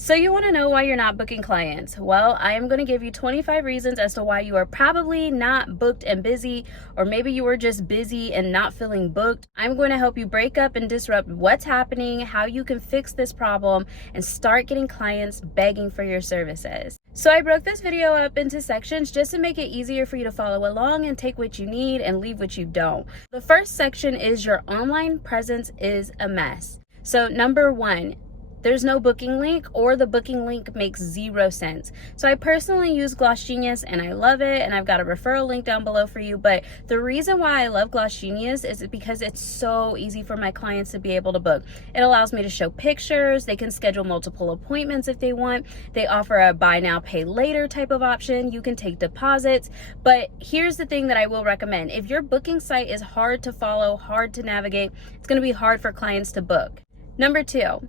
So you want to know why you're not booking clients? Well, I am going to give you 25 reasons as to why you are probably not booked and busy, or maybe you were just busy and not feeling booked. I'm going to help you break up and disrupt what's happening, how you can fix this problem, and start getting clients begging for your services. So I broke this video up into sections just to make it easier for you to follow along and take what you need and leave what you don't. The first section is your online presence is a mess. So number one, there's no booking link, or the booking link makes 0 sense. So I personally use Gloss Genius and I love it, and I've got a referral link down below for you. But the reason why I love Gloss Genius is because it's so easy for my clients to be able to book. It allows me to show pictures. They can schedule multiple appointments if they want. They offer a buy now, pay later type of option. You can take deposits. But here's the thing that I will recommend. If your booking site is hard to follow, hard to navigate, it's going to be hard for clients to book. Number 2.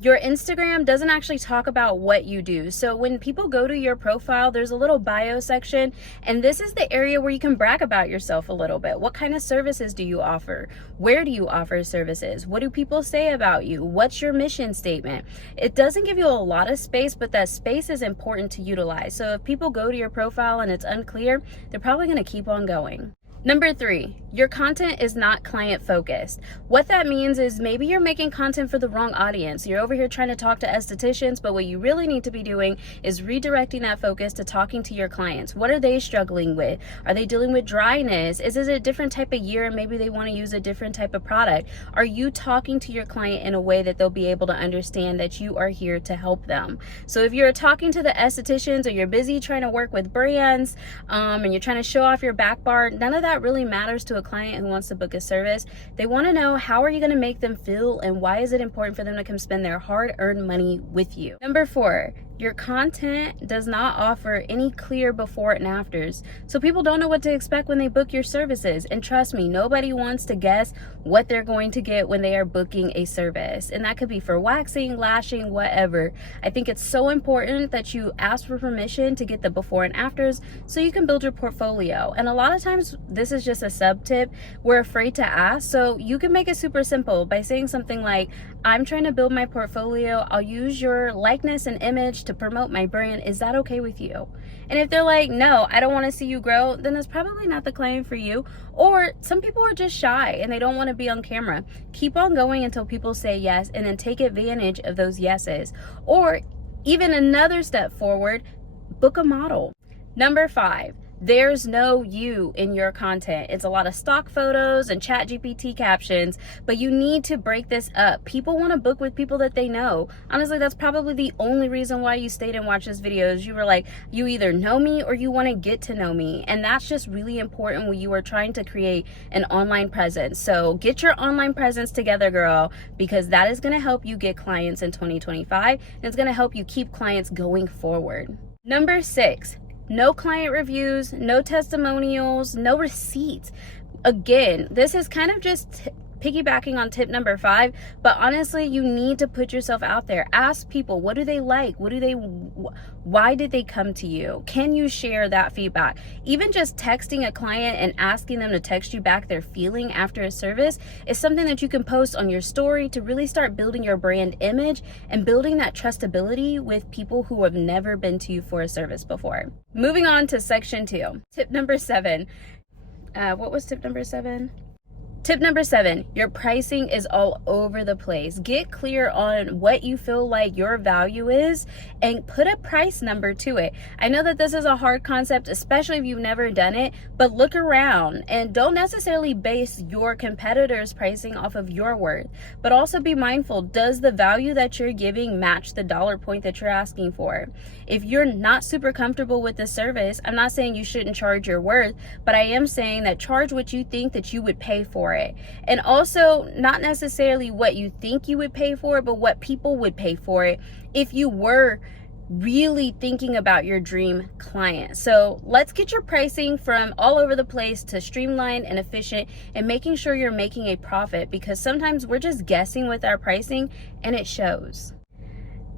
Your Instagram doesn't actually talk about what you do. So when people go to your profile, there's a little bio section, and this is the area where you can brag about yourself a little bit. What kind of services do you offer? Where do you offer services? What do people say about you? What's your mission statement? It doesn't give you a lot of space, but that space is important to utilize. So if people go to your profile and it's unclear, they're probably going to keep on going. Number 3, your content is not client focused. What that means is maybe you're making content for the wrong audience. You're over here trying to talk to estheticians, but what you really need to be doing is redirecting that focus to talking to your clients. What are they struggling with? Are they dealing with dryness? Is it a different type of year and maybe they want to use a different type of product? Are you talking to your client in a way that they'll be able to understand that you are here to help them? So if you're talking to the estheticians, or you're busy trying to work with brands and you're trying to show off your back bar, none of that really matters to a client who wants to book a service. They want to know, how are you going to make them feel, and why is it important for them to come spend their hard-earned money with you? Number 4, your content does not offer any clear before and afters. So people don't know what to expect when they book your services. And trust me, nobody wants to guess what they're going to get when they are booking a service. And that could be for waxing, lashing, whatever. I think it's so important that you ask for permission to get the before and afters so you can build your portfolio. And a lot of times this is just a sub tip. We're afraid to ask. So you can make it super simple by saying something like, I'm trying to build my portfolio. I'll use your likeness and image to promote my brand. Is that okay with you? And if they're like, no, I don't want to see you grow, then it's probably not the client for you. Or some people are just shy and they don't want to be on camera. Keep on going until people say yes, and then take advantage of those yeses. Or even another step forward, book a model. Number 5, there's no you in your content. It's a lot of stock photos and ChatGPT captions, but you need to break this up. People want to book with people that they know. Honestly, that's probably the only reason why you stayed and watched this video, is you were like, you either know me or you want to get to know me. And that's just really important when you are trying to create an online presence. So get your online presence together, girl, because that is going to help you get clients in 2025, and it's going to help you keep clients going forward. Number 6, no client reviews, no testimonials, no receipts. Again, this is kind of just piggybacking on tip number 5, but honestly, you need to put yourself out there. Ask people, what do they like? Why did they come to you? Can you share that feedback? Even just texting a client and asking them to text you back their feeling after a service is something that you can post on your story to really start building your brand image and building that trustability with people who have never been to you for a service before. Moving on to section 2. Tip number 7. What was tip number 7? Tip number 7, your pricing is all over the place. Get clear on what you feel like your value is and put a price number to it. I know that this is a hard concept, especially if you've never done it, but look around and don't necessarily base your competitors' pricing off of your worth, but also be mindful, does the value that you're giving match the dollar point that you're asking for? If you're not super comfortable with the service, I'm not saying you shouldn't charge your worth, but I am saying that charge what you think that you would pay for it. And also not necessarily what you think you would pay for it, but what people would pay for it if you were really thinking about your dream client. So let's get your pricing from all over the place to streamlined and efficient, and making sure you're making a profit, because sometimes we're just guessing with our pricing and it shows.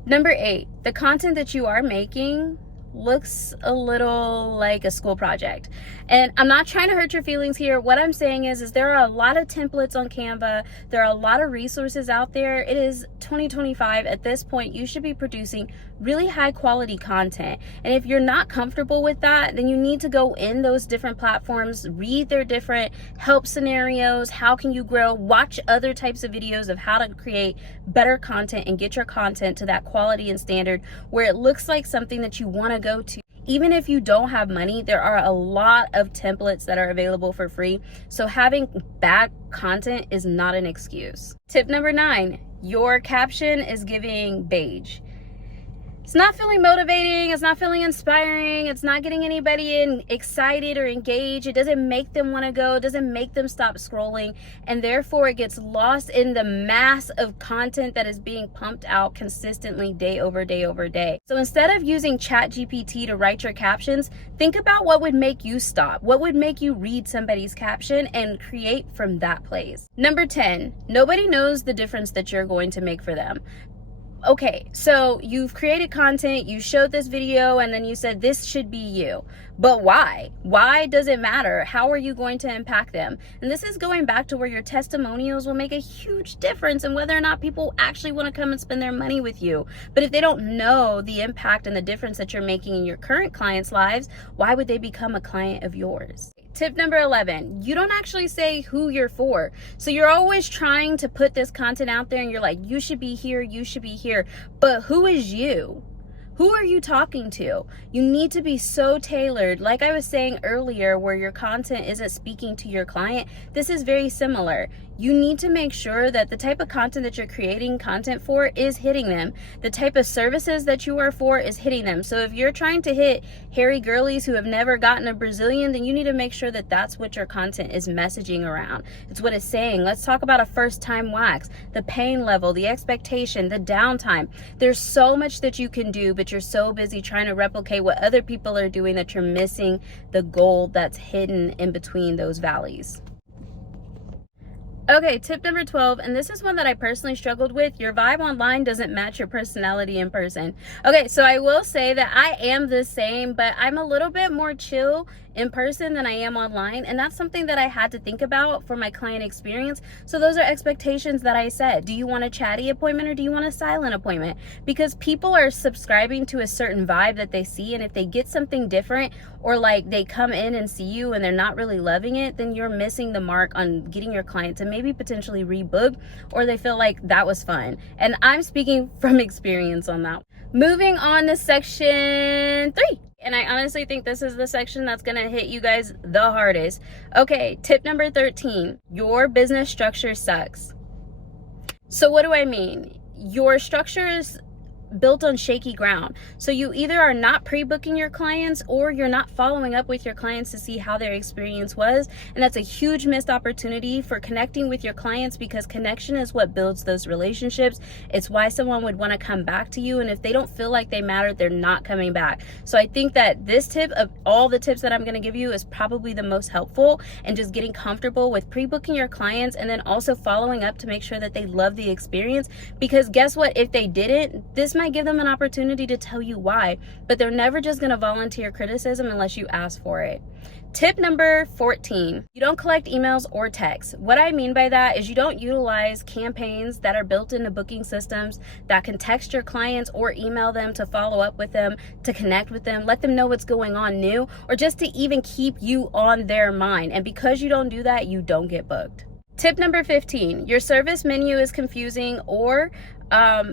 Number 8, the content that you are making looks a little like a school project. And I'm not trying to hurt your feelings here. What I'm saying is there are a lot of templates on Canva. There are a lot of resources out there. It is 2025. At this point, you should be producing really high quality content. And if you're not comfortable with that, then you need to go in those different platforms, read their different help scenarios. How can you grow? Watch other types of videos of how to create better content and get your content to that quality and standard where it looks like something that you want to go to. Even if you don't have money, there are a lot of templates that are available for free. So having bad content is not an excuse. Tip number 9, your caption is giving beige. It's not feeling motivating, it's not feeling inspiring, it's not getting anybody excited or engaged. It doesn't make them want to go, it doesn't make them stop scrolling, and therefore it gets lost in the mass of content that is being pumped out consistently day over day over day. So instead of using ChatGPT to write your captions, think about what would make you stop, what would make you read somebody's caption and create from that place. Number 10, nobody knows the difference that you're going to make for them. Okay, so you've created content, you showed this video, and then you said this should be you. But why? Why does it matter? How are you going to impact them? And this is going back to where your testimonials will make a huge difference in whether or not people actually want to come and spend their money with you. But if they don't know the impact and the difference that you're making in your current clients' lives, why would they become a client of yours? Tip number 11, you don't actually say who you're for. So you're always trying to put this content out there and you're like, you should be here, you should be here. But who is you? Who are you talking to? You need to be so tailored. Like I was saying earlier, where your content isn't speaking to your client, this is very similar. You need to make sure that the type of content that you're creating content for is hitting them. The type of services that you are for is hitting them. So if you're trying to hit hairy girlies who have never gotten a Brazilian, then you need to make sure that that's what your content is messaging around. It's what it's saying. Let's talk about a first time wax, the pain level, the expectation, the downtime. There's so much that you can do, but you're so busy trying to replicate what other people are doing that you're missing the gold that's hidden in between those valleys. Okay, tip number 12, and this is one that I personally struggled with. Your vibe online doesn't match your personality in person. Okay, so I will say that I am the same, but I'm a little bit more chill in person than I am online, and that's something that I had to think about for my client experience. So those are expectations that I set. Do you want a chatty appointment or do you want a silent appointment? Because people are subscribing to a certain vibe that they see, and if they get something different, or like they come in and see you and they're not really loving it, then you're missing the mark on getting your client to maybe potentially rebook, or they feel like that was fun. And I'm speaking from experience on that. Moving on to section 3. And I honestly think this is the section that's gonna hit you guys the hardest. Okay, tip number 13, your business structure sucks. So what do I mean? Your structure is built on shaky ground. So you either are not pre-booking your clients or you're not following up with your clients to see how their experience was. And that's a huge missed opportunity for connecting with your clients, because connection is what builds those relationships. It's why someone would want to come back to you. And if they don't feel like they matter, they're not coming back. So I think that this tip of all the tips that I'm going to give you is probably the most helpful, and just getting comfortable with pre-booking your clients and then also following up to make sure that they love the experience. Because guess what? If they didn't, this might give them an opportunity to tell you why, but they're never just going to volunteer criticism unless you ask for it. Tip number 14, you don't collect emails or texts. What I mean by that is you don't utilize campaigns that are built into booking systems that can text your clients or email them to follow up with them, to connect with them, let them know what's going on new, or just to even keep you on their mind. And because you don't do that, you don't get booked. Tip number 15, your service menu is confusing, or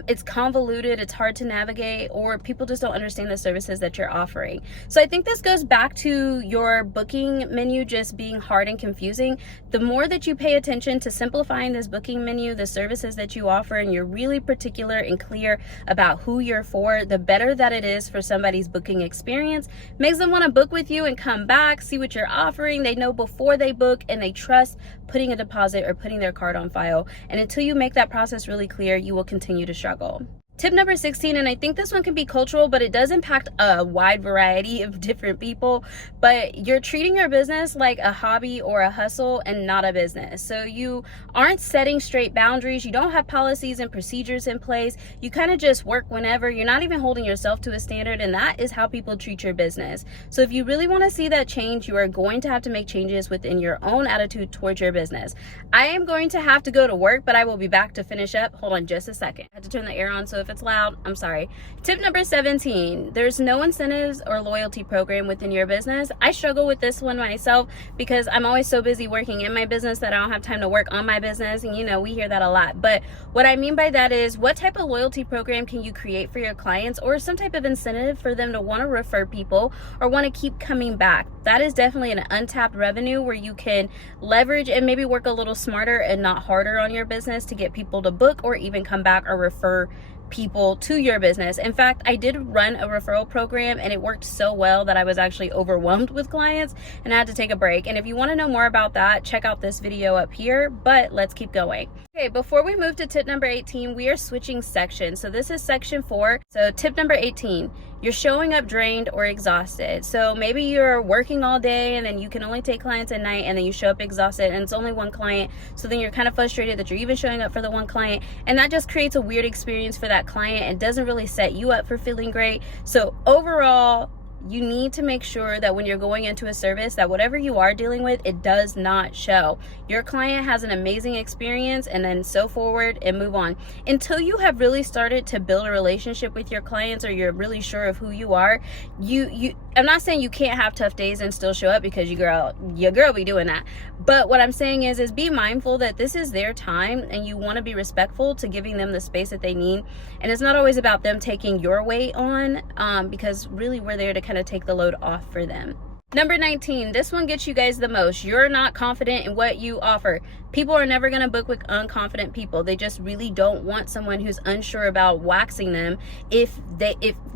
it's convoluted, it's hard to navigate, or people just don't understand the services that you're offering. So I think this goes back to your booking menu just being hard and confusing. The more that you pay attention to simplifying this booking menu, the services that you offer, and you're really particular and clear about who you're for, the better that it is for somebody's booking experience. Makes them want to book with you and come back, see what you're offering. They know before they book, and they trust putting a deposit or putting their card on file. And until you make that process really clear, you will continue to struggle. Tip number 16, and I think this one can be cultural, but it does impact a wide variety of different people, but you're treating your business like a hobby or a hustle and not a business. So you aren't setting straight boundaries. You don't have policies and procedures in place. You kind of just work whenever. You're not even holding yourself to a standard, and that is how people treat your business. So if you really want to see that change, you are going to have to make changes within your own attitude towards your business. I am going to have to go to work, but I will be back to finish up. Hold on just a second. I had to turn the air on, so if it's loud, I'm sorry. Tip number 17, there's no incentives or loyalty program within your business. I struggle with this one myself because I'm always so busy working in my business that I don't have time to work on my business. And you know, we hear that a lot. But what I mean by that is, what type of loyalty program can you create for your clients, or some type of incentive for them to want to refer people or want to keep coming back? That is definitely an untapped revenue where you can leverage and maybe work a little smarter and not harder on your business to get people to book or even come back or refer people to your business. In fact, I did run a referral program and it worked so well that I was actually overwhelmed with clients and I had to take a break. And if you want to know more about that, check out this video up here, but let's keep going. Okay, before we move to tip number 18, we are switching sections. So this is section 4. So tip number 18, you're showing up drained or exhausted. So maybe you're working all day and then you can only take clients at night, and then you show up exhausted and it's only one client. So then you're kind of frustrated that you're even showing up for the one client, and that just creates a weird experience for that client and doesn't really set you up for feeling great. So overall, you need to make sure that when you're going into a service, that whatever you are dealing with, it does not show. Your client has an amazing experience, and then so forward and move on. Until you have really started to build a relationship with your clients, or you're really sure of who you are, I'm not saying you can't have tough days and still show up, because your girl be doing that. But what I'm saying is be mindful that this is their time and you want to be respectful to giving them the space that they need. And it's not always about them taking your weight on, because really we're there to kind of take the load off for them. Number 19, this one gets you guys the most. You're not confident in what you offer. People are never going to book with unconfident people. They just really don't want someone who's unsure about waxing them if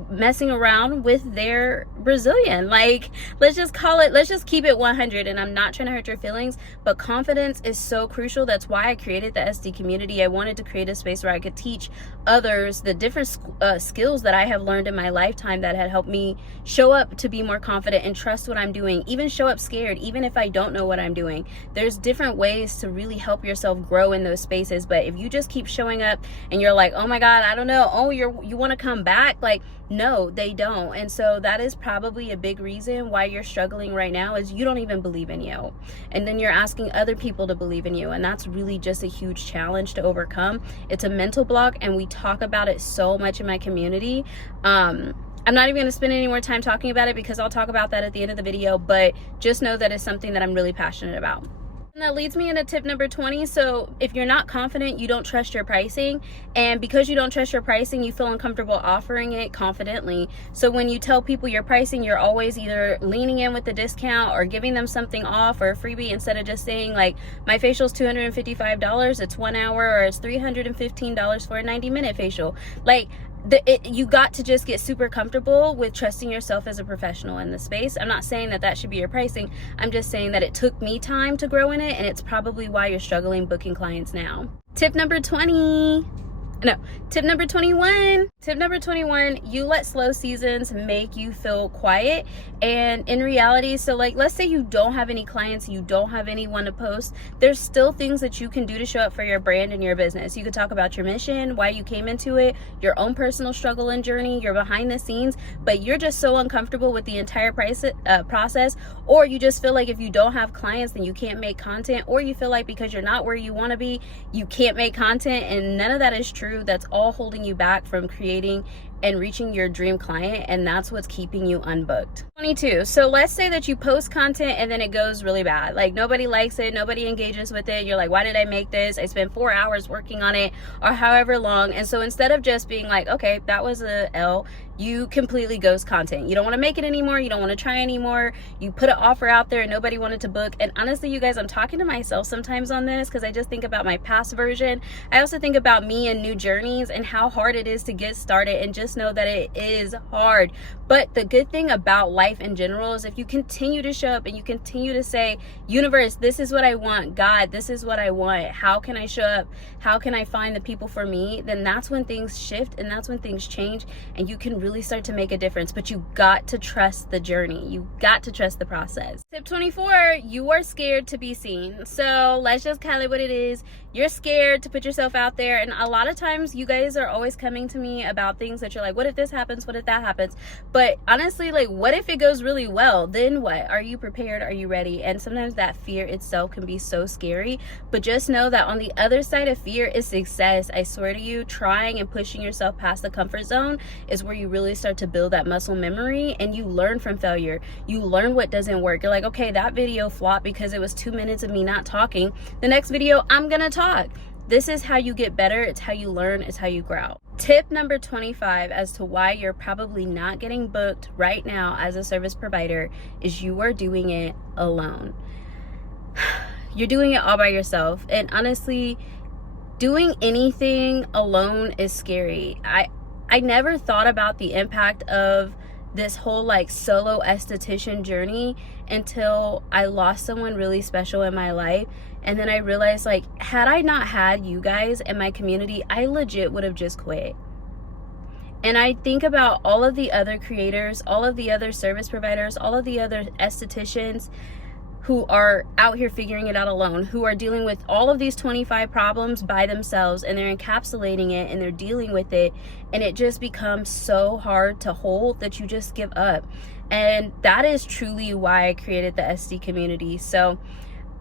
messing around with their Brazilian. Like, let's just keep it 100. And I'm not trying to hurt your feelings, but confidence is so crucial. That's why I created the SD community. I wanted to create a space where I could teach others the different skills that I have learned in my lifetime that had helped me show up to be more confident and trust what I'm doing, even show up scared, even if I don't know what I'm doing. There's different ways to really help yourself grow in those spaces. But if you just keep showing up and you're like, oh my God, I don't know, oh, you want to come back, like, no, they don't. And so that is probably a big reason why you're struggling right now, is you don't even believe in you. And then you're asking other people to believe in you. And that's really just a huge challenge to overcome. It's a mental block, and we talk about it so much in my community. I'm not even going to spend any more time talking about it, because I'll talk about that at the end of the video, but just know that it's something that I'm really passionate about. And that leads me into tip number 20. So if you're not confident, you don't trust your pricing. And because you don't trust your pricing, you feel uncomfortable offering it confidently. So when you tell people your pricing, you're always either leaning in with the discount or giving them something off or a freebie, instead of just saying like, my facial is $255, it's 1 hour, or it's $315 for a 90-minute facial. Like, you got to just get super comfortable with trusting yourself as a professional in the space. I'm not saying that should be your pricing. I'm just saying that it took me time to grow in it, and it's probably why you're struggling booking clients now. Tip number 21. Tip number 21, you let slow seasons make you feel quiet. And in reality, so like, let's say you don't have any clients, you don't have anyone to post, there's still things that you can do to show up for your brand and your business. You could talk about your mission, why you came into it, your own personal struggle and journey, your behind the scenes, but you're just so uncomfortable with the entire process, or you just feel like if you don't have clients, then you can't make content, or you feel like because you're not where you want to be, you can't make content. And none of that is true. That's all holding you back from creating and reaching your dream client, and that's what's keeping you unbooked. 22. So let's say that you post content and then it goes really bad. Like, nobody likes it, nobody engages with it. You're like, why did I make this? I spent 4 hours working on it, or however long. And so instead of just being like, okay, that was a L, you completely ghost content. You don't want to make it anymore. You don't want to try anymore. You put an offer out there and nobody wanted to book. And honestly, you guys, I'm talking to myself sometimes on this, because I just think about my past version. I also think about me and new journeys and how hard it is to get started and just just know that it is hard. But the good thing about life in general is if you continue to show up and you continue to say, universe, this is what I want. God, this is what I want. How can I show up? How can I find the people for me? Then that's when things shift and that's when things change and you can really start to make a difference. But you got to trust the journey. You got to trust the process. Tip 24, you are scared to be seen. So let's just call it what it is. You're scared to put yourself out there. And a lot of times you guys are always coming to me about things that you're like, what if this happens? What if that happens? But honestly, like, what if it goes really well? Then what? Are you prepared? Are you ready? And sometimes that fear itself can be so scary. But just know that on the other side of fear is success. I swear to you, trying and pushing yourself past the comfort zone is where you really start to build that muscle memory and you learn from failure. You learn what doesn't work. You're like, okay, that video flopped because it was 2 minutes of me not talking. The next video, I'm gonna talk. This is how you get better. It's how you learn. It's how you grow. Tip number 25 as to why you're probably not getting booked right now as a service provider is you are doing it alone. You're doing it all by yourself. And honestly, doing anything alone is scary. I never thought about the impact of this whole like solo esthetician journey until I lost someone really special in my life. And then I realized, like, had I not had you guys in my community, I legit would have just quit. And I think about all of the other creators, all of the other service providers, all of the other estheticians who are out here figuring it out alone, who are dealing with all of these 25 problems by themselves, and they're encapsulating it and they're dealing with it, and it just becomes so hard to hold that you just give up. And that is truly why I created the esti community. So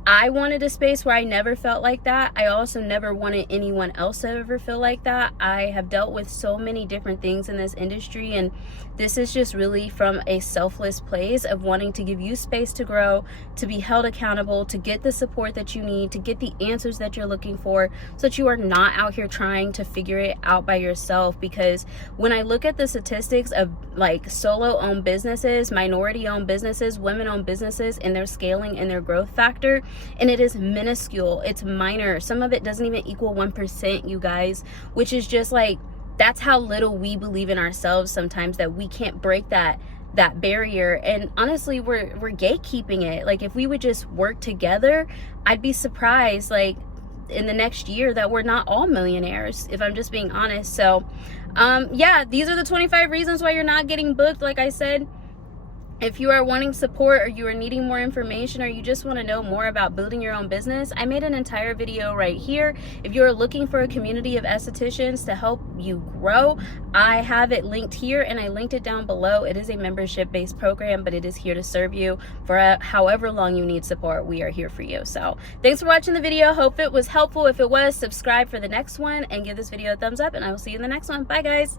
I wanted a space where I never felt like that. I also never wanted anyone else to ever feel like that. I have dealt with so many different things in this industry, and this is just really from a selfless place of wanting to give you space to grow, to be held accountable, to get the support that you need, to get the answers that you're looking for, so that you are not out here trying to figure it out by yourself. Because when I look at the statistics of like solo owned businesses, minority owned businesses, women owned businesses, and their scaling and their growth factor, and it is minuscule, it's minor. Some of it doesn't even equal 1%, you guys, which is just like, that's how little we believe in ourselves sometimes, that we can't break that barrier. And honestly, we're gatekeeping it. Like, if we would just work together, I'd be surprised, like, in the next year that we're not all millionaires, if I'm just being honest. So yeah, these are the 25 reasons why you're not getting booked. Like I said, if you are wanting support, or you are needing more information, or you just want to know more about building your own business, I made an entire video right here. If you're looking for a community of estheticians to help you grow, I have it linked here, and I linked it down below. It is a membership-based program, but it is here to serve you for however long you need support. We are here for you. So thanks for watching the video. Hope it was helpful. If it was, subscribe for the next one and give this video a thumbs up, and I will see you in the next one. Bye, guys.